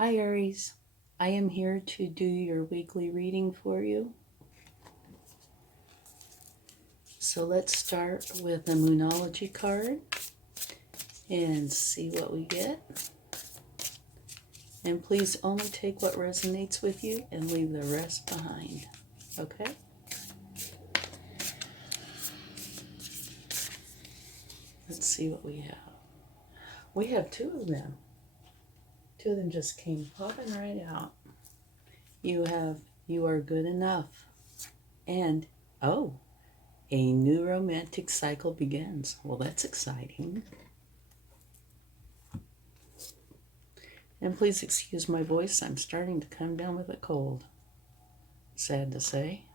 Hi Aries, I am here to do your weekly reading for you. So let's start with the Moonology card and see what we get. And please only take what resonates with you and leave the rest behind, okay? Let's see what we have. We have two of them. Two of them just came popping right out. You are good enough. And, oh, a new romantic cycle begins. Well, that's exciting. And please excuse my voice. I'm starting to come down with a cold. Sad to say.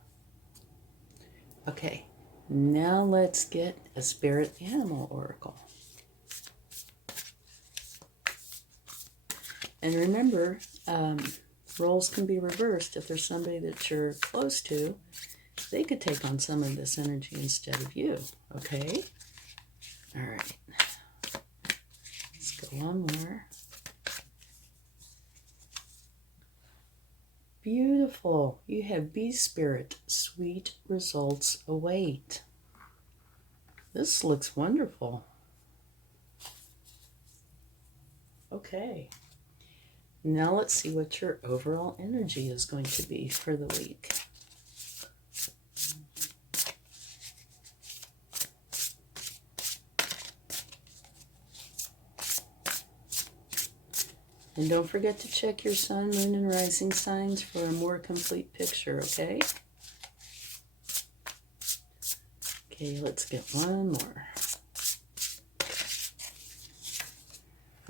Okay, now let's get a spirit animal oracle. And remember, roles can be reversed. If there's somebody that you're close to, they could take on some of this energy instead of you, okay? All right. Let's go one more. Beautiful. You have Bee Spirit. Sweet results await. This looks wonderful. Okay. Now let's see what your overall energy is going to be for the week. And don't forget to check your sun, moon, and rising signs for a more complete picture, okay? Okay, let's get one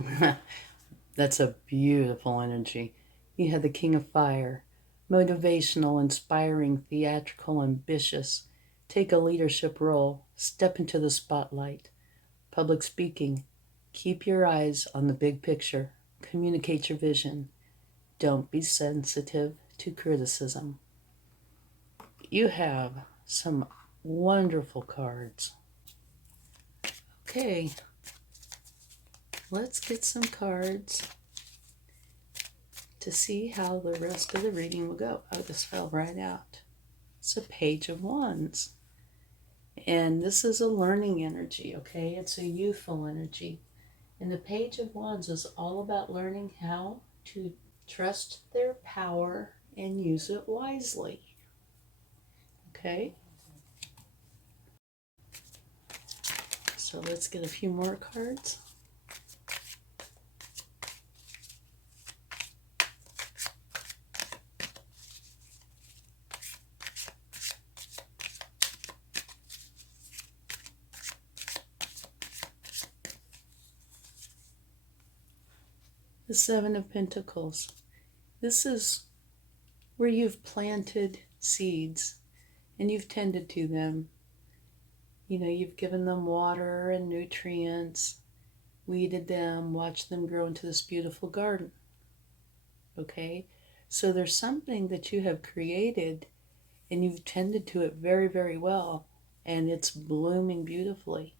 more. That's a beautiful energy. You have the King of Fire. Motivational, inspiring, theatrical, ambitious. Take a leadership role. Step into the spotlight. Public speaking. Keep your eyes on the big picture. Communicate your vision. Don't be sensitive to criticism. You have some wonderful cards. Okay, let's get some cards to see how the rest of the reading will go. Oh, this fell right out. It's a Page of Wands. And this is a learning energy, okay? It's a youthful energy. And the Page of Wands is all about learning how to trust their power and use it wisely. Okay? So let's get a few more cards. The Seven of Pentacles. This is where you've planted seeds and you've tended to them. You know, you've given them water and nutrients, weeded them, watched them grow into this beautiful garden. Okay? So there's something that you have created and you've tended to it very, very well, and it's blooming beautifully.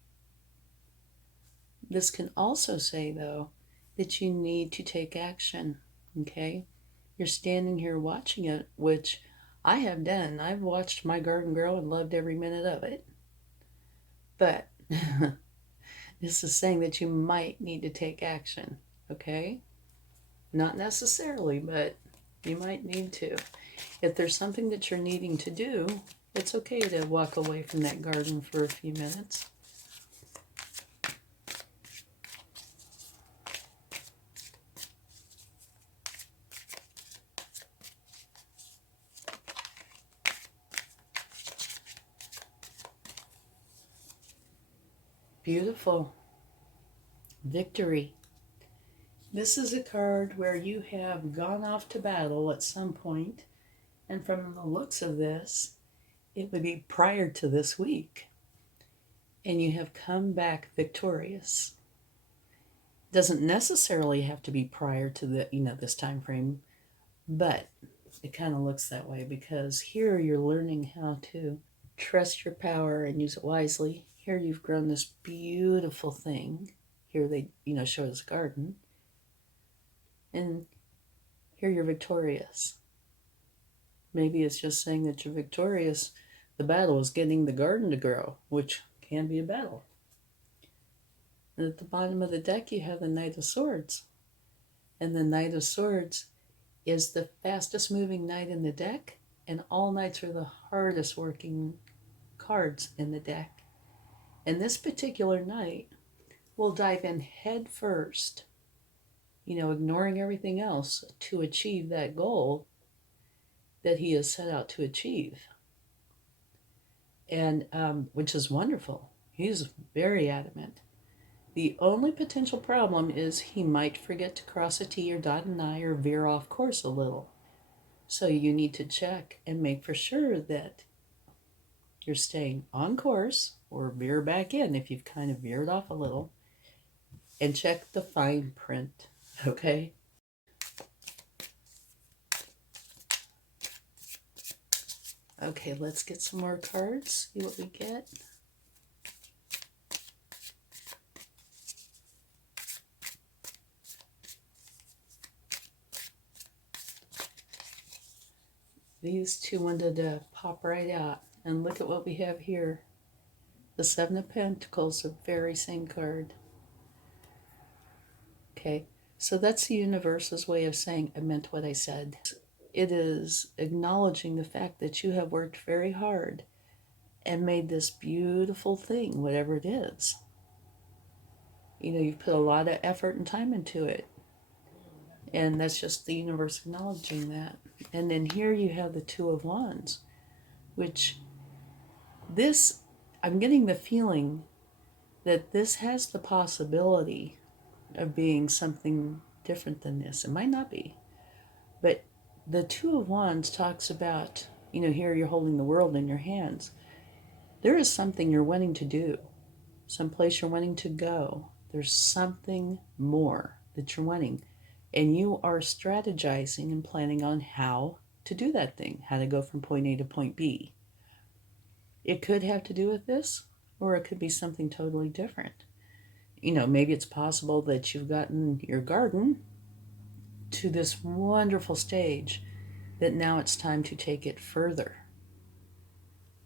This can also say, though, that you need to take action, okay? You're standing here watching it, which I have done. I've watched my garden grow and loved every minute of it. But this is saying that you might need to take action, okay? Not necessarily, but you might need to. If there's something that you're needing to do, it's okay to walk away from that garden for a few minutes. Beautiful. Victory. This is a card where you have gone off to battle at some point, and from the looks of this, it would be prior to this week, and you have come back victorious. Doesn't necessarily have to be prior to the, this time frame, but it kind of looks that way because here you're learning how to trust your power and use it wisely. Here you've grown this beautiful thing. Here they, show us a garden. And here you're victorious. Maybe it's just saying that you're victorious. The battle is getting the garden to grow, which can be a battle. And at the bottom of the deck, you have the Knight of Swords. And the Knight of Swords is the fastest moving knight in the deck, and all knights are the hardest working cards in the deck. And this particular knight will dive in head first, ignoring everything else to achieve that goal that he has set out to achieve. And which is wonderful. He's very adamant. The only potential problem is he might forget to cross a T or dot an I or veer off course a little. So you need to check and make for sure that you're staying on course, or veer back in if you've kind of veered off a little, and check the fine print, okay? Okay, let's get some more cards, see what we get. These two wanted to pop right out. And look at what we have here. The Seven of Pentacles, the very same card. Okay, so that's the universe's way of saying, I meant what I said. It is acknowledging the fact that you have worked very hard and made this beautiful thing, whatever it is. You've put a lot of effort and time into it. And that's just the universe acknowledging that. And then here you have the Two of Wands, which I'm getting the feeling that this has the possibility of being something different than this. It might not be. But the Two of Wands talks about, here you're holding the world in your hands. There is something you're wanting to do, someplace you're wanting to go. There's something more that you're wanting. And you are strategizing and planning on how to do that thing, how to go from point A to point B. It could have to do with this, or it could be something totally different. Maybe it's possible that you've gotten your garden to this wonderful stage that now it's time to take it further.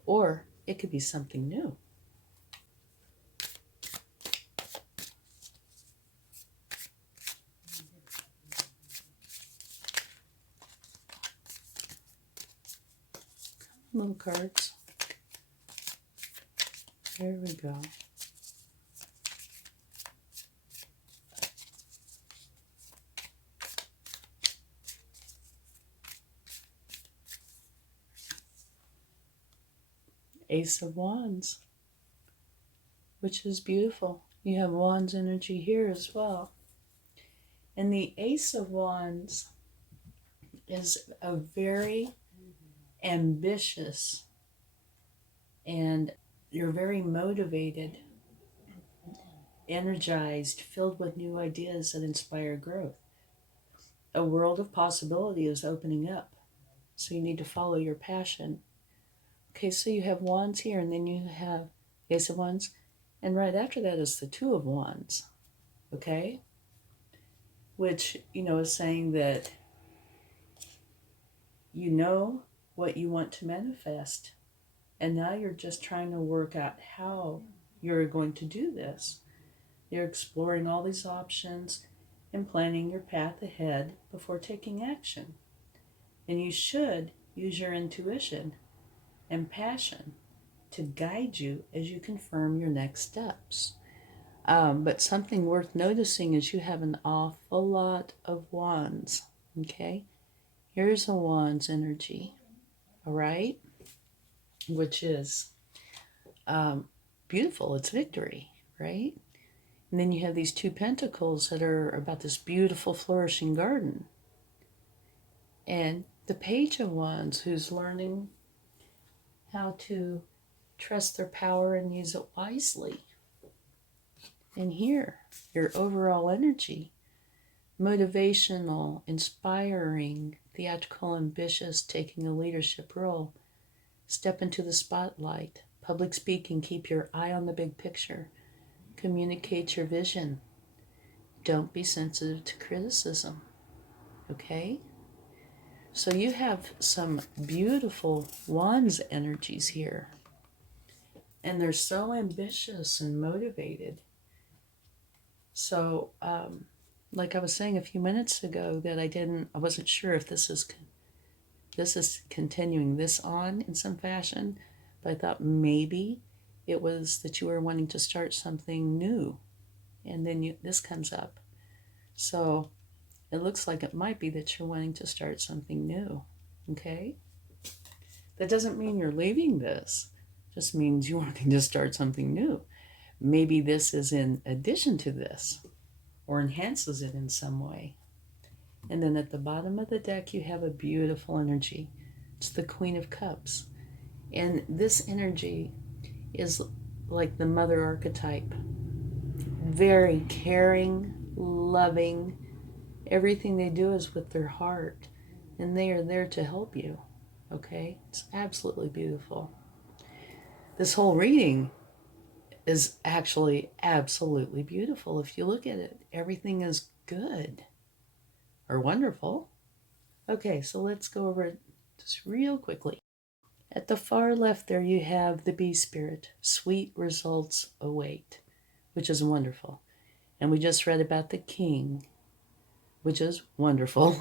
Or it could be something new. Little cards. There we go. Ace of Wands, which is beautiful. You have Wands energy here as well. And the Ace of Wands is a very ambitious, and you're very motivated, energized, filled with new ideas that inspire growth. A world of possibility is opening up, so you need to follow your passion. Okay, so you have Wands here, and then you have Ace of Wands, and right after that is the Two of Wands, okay? Which, is saying that you know what you want to manifest, and now you're just trying to work out how you're going to do this. You're exploring all these options and planning your path ahead before taking action. And you should use your intuition and passion to guide you as you confirm your next steps. But something worth noticing is you have an awful lot of Wands, okay? Here's a Wands energy, all right? Which is beautiful. It's victory, right? And then you have these two pentacles that are about this beautiful flourishing garden. And the Page of Wands, who's learning how to trust their power and use it wisely. And here, your overall energy, motivational, inspiring, theatrical, ambitious, taking a leadership role. Step into the spotlight. Public speaking, keep your eye on the big picture. Communicate your vision. Don't be sensitive to criticism. Okay? So you have some beautiful wands energies here. And they're so ambitious and motivated. So, like I was saying a few minutes ago, that I wasn't sure if this is continuing this on in some fashion, but I thought maybe it was that you were wanting to start something new, and then this comes up. So it looks like it might be that you're wanting to start something new. Okay? That doesn't mean you're leaving this. It just means you're wanting to start something new. Maybe this is in addition to this or enhances it in some way. And then at the bottom of the deck, you have a beautiful energy. It's the Queen of Cups. And this energy is like the mother archetype. Very caring, loving. Everything they do is with their heart. And they are there to help you. Okay? It's absolutely beautiful. This whole reading is actually absolutely beautiful. If you look at it, everything is good or wonderful. Okay, so let's go over it just real quickly. At the far left there you have the bee spirit. Sweet results await, which is wonderful. And we just read about the king, which is wonderful.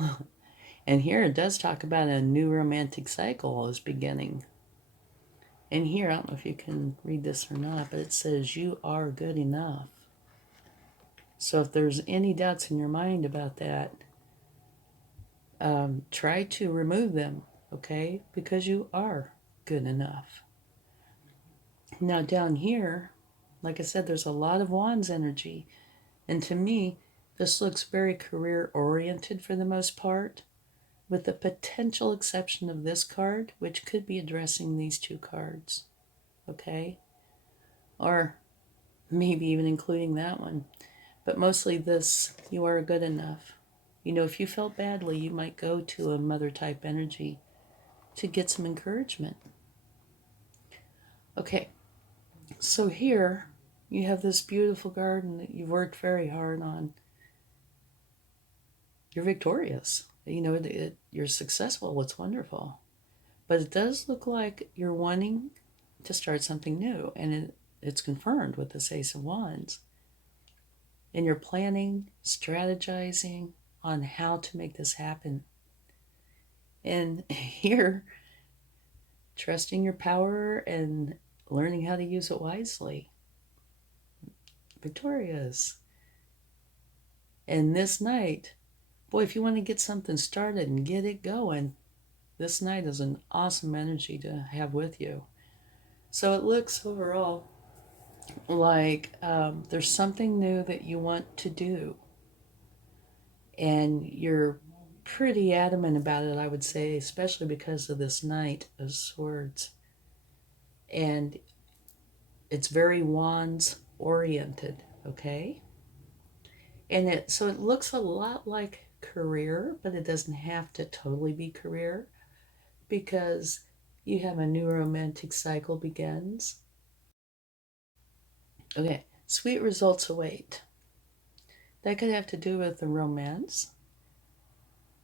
And here it does talk about a new romantic cycle is beginning. And here, I don't know if you can read this or not, but it says, you are good enough. So if there's any doubts in your mind about that, try to remove them, okay? Because you are good enough. Now down here, like I said, there's a lot of wands energy. And to me, this looks very career oriented for the most part, with the potential exception of this card, which could be addressing these two cards, okay? Or maybe even including that one. But mostly this, you are good enough. You know, if you felt badly, you might go to a mother type energy to get some encouragement. Okay, so here you have this beautiful garden that you've worked very hard on. You're victorious. You know, you're successful. It's wonderful. But it does look like you're wanting to start something new, and it's confirmed with this Ace of Wands. And you're planning, strategizing on how to make this happen. And here, trusting your power and learning how to use it wisely. Victorious. And this night, boy, if you want to get something started and get it going, this night is an awesome energy to have with you. So it looks overall like there's something new that you want to do. And you're pretty adamant about it, I would say, especially because of this Knight of Swords. And it's very wands oriented, okay? And so it looks a lot like career, but it doesn't have to totally be career, because you have a new romantic cycle begins. Okay, sweet results await. That could have to do with the romance.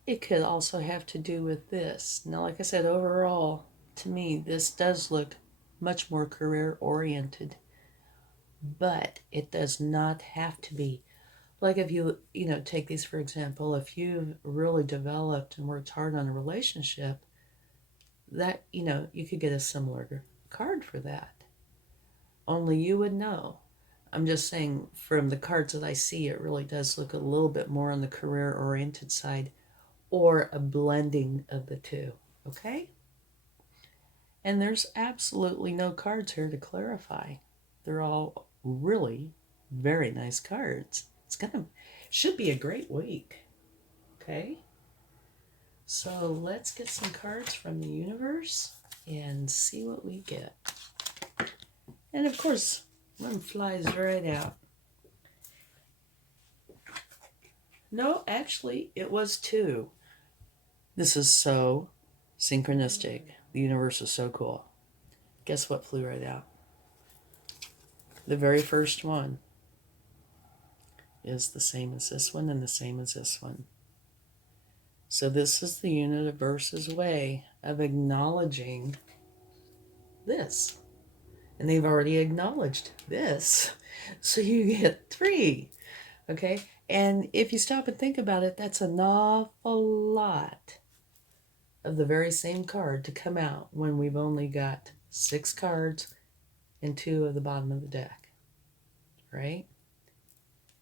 It could also have to do with this. Now, like I said, overall, to me, this does look much more career oriented, but it does not have to be. Like if you take these for example, if you've really developed and worked hard on a relationship, that, you could get a similar card for that. Only you would know. I'm just saying from the cards that I see, it really does look a little bit more on the career oriented side, or a blending of the two, okay? And there's absolutely no cards here to clarify. They're all really very nice cards. Should be a great week, okay? So let's get some cards from the universe and see what we get. And of course, one flies right out. No, actually, it was two. This is so synchronistic. The universe is so cool. Guess what flew right out? The very first one is the same as this one and the same as this one. So this is the universe's way of acknowledging this. And they've already acknowledged this. So you get 3. Okay? And if you stop and think about it, that's an awful lot of the very same card to come out when we've only got 6 cards and 2 at the bottom of the deck. Right?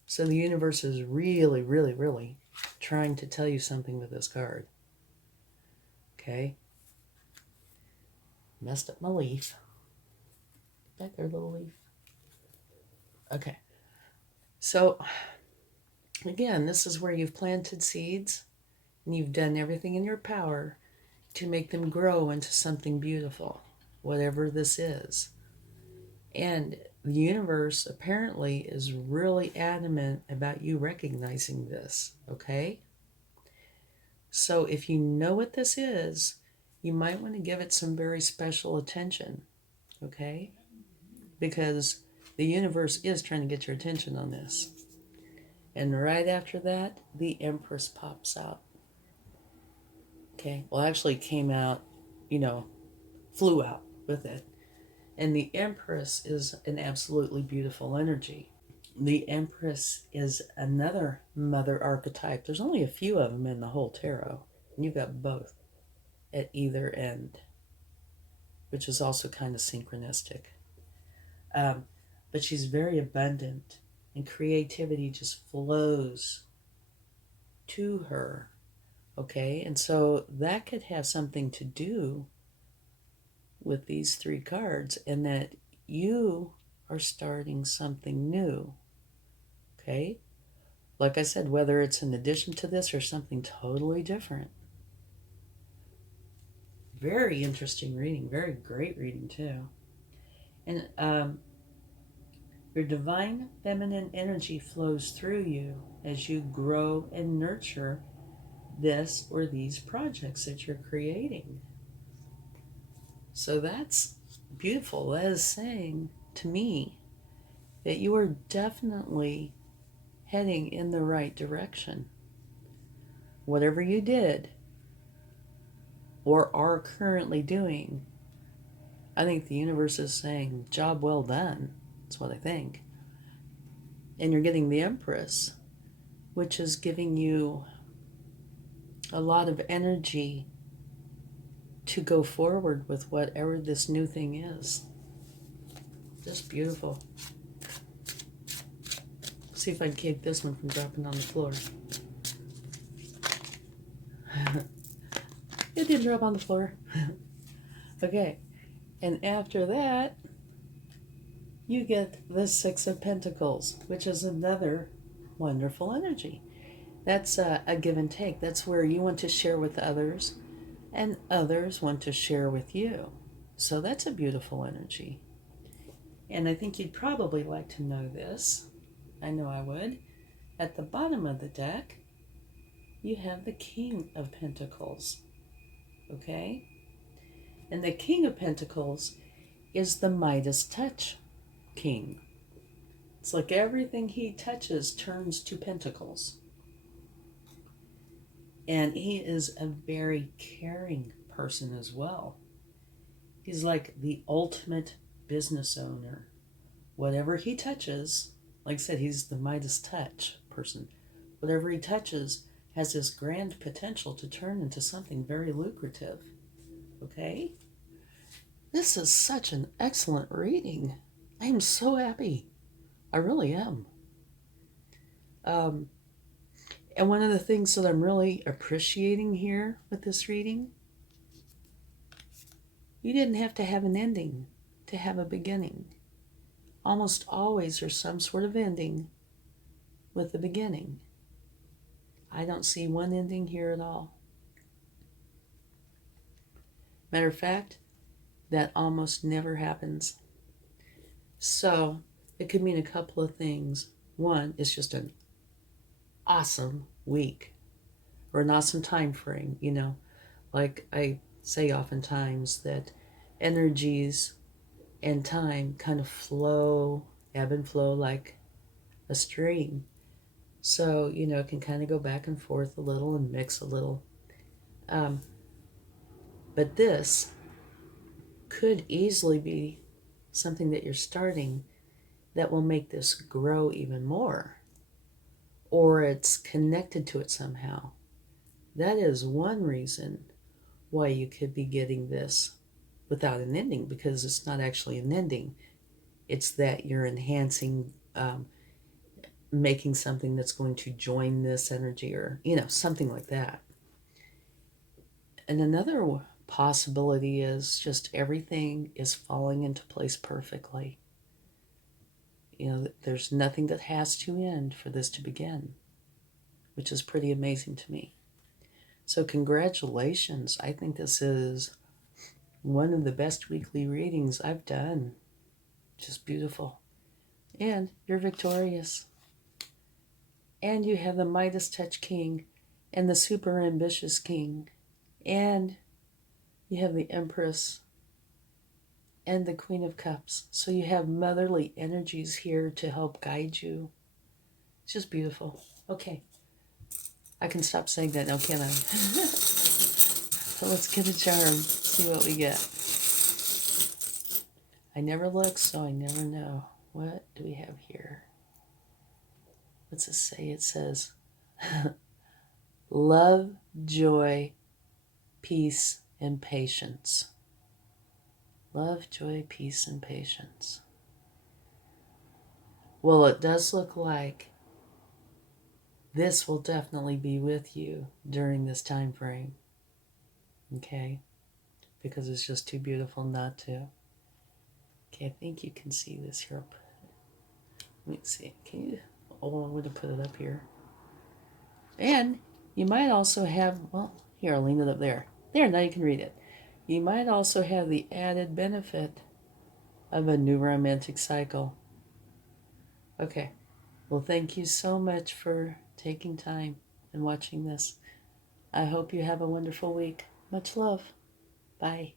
So the universe is really, really, really trying to tell you something with this card. Okay? Messed up my leaf. Back there, little leaf. Okay. So, again, this is where you've planted seeds and you've done everything in your power to make them grow into something beautiful, whatever this is. And the universe apparently is really adamant about you recognizing this, okay? So if you know what this is, you might want to give it some very special attention, okay? Because the universe is trying to get your attention on this. And right after that, the Empress pops out. Okay, well, actually came out, flew out with it. And the Empress is an absolutely beautiful energy. The Empress is another mother archetype. There's only a few of them in the whole tarot. And you've got both at either end, which is also kind of synchronistic. But she's very abundant, and creativity just flows to her. Okay, and so that could have something to do with these 3 cards, and that you are starting something new. Okay, like I said, whether it's in addition to this or something totally different. Very interesting reading, very great reading too. And your divine feminine energy flows through you as you grow and nurture this or these projects that you're creating. So that's beautiful. That is saying to me that you are definitely heading in the right direction. Whatever you did or are currently doing, I think the universe is saying, job well done. That's what I think. And you're getting the Empress, which is giving you a lot of energy to go forward with whatever this new thing is. Just beautiful. See if I can keep this one from dropping on the floor. It did drop on the floor. Okay, and after that, you get the 6 of Pentacles, which is another wonderful energy. That's a give and take. That's where you want to share with others, and others want to share with you. So that's a beautiful energy. And I think you'd probably like to know this. I know I would. At the bottom of the deck, you have the King of Pentacles. Okay? And the King of Pentacles is the Midas touch king. It's like everything he touches turns to pentacles. And he is a very caring person as well. He's like the ultimate business owner. Whatever he touches, like I said, he's the Midas touch person. Whatever he touches has this grand potential to turn into something very lucrative. Okay? This is such an excellent reading. I am so happy. I really am. And one of the things that I'm really appreciating here with this reading, you didn't have to have an ending to have a beginning. Almost always there's some sort of ending with the beginning. I don't see one ending here at all. Matter of fact, that almost never happens. So it could mean a couple of things. One, it's just an awesome week or an awesome time frame, Like I say oftentimes that energies and time kind of flow, ebb and flow like a stream. So, it can kind of go back and forth a little and mix a little. But this could easily be something that you're starting that will make this grow even more, or it's connected to it somehow. That is one reason why you could be getting this without an ending, because it's not actually an ending. It's that you're enhancing, making something that's going to join this energy, or, something like that. And another possibility is just everything is falling into place perfectly. There's nothing that has to end for this to begin, which is pretty amazing to me. So congratulations. I think this is one of the best weekly readings I've done. Just beautiful. And you're victorious. And you have the Midas Touch King and the Super Ambitious King. And you have the Empress and the Queen of Cups. So you have motherly energies here to help guide you. It's just beautiful. Okay. I can stop saying that now, can't I? So let's get a charm. See what we get. I never look, so I never know. What do we have here? What's it say? It says, love, joy, peace, and patience. Love, joy, peace, and patience. Well, it does look like this will definitely be with you during this time frame. Okay? Because it's just too beautiful not to. Okay, I think you can see this here. Let me see. Can you? Oh, I'm going to put it up here. And you might also have, well, here, I'll lean it up there. There, now you can read it. You might also have the added benefit of a new romantic cycle. Okay. Well, thank you so much for taking time and watching this. I hope you have a wonderful week. Much love. Bye.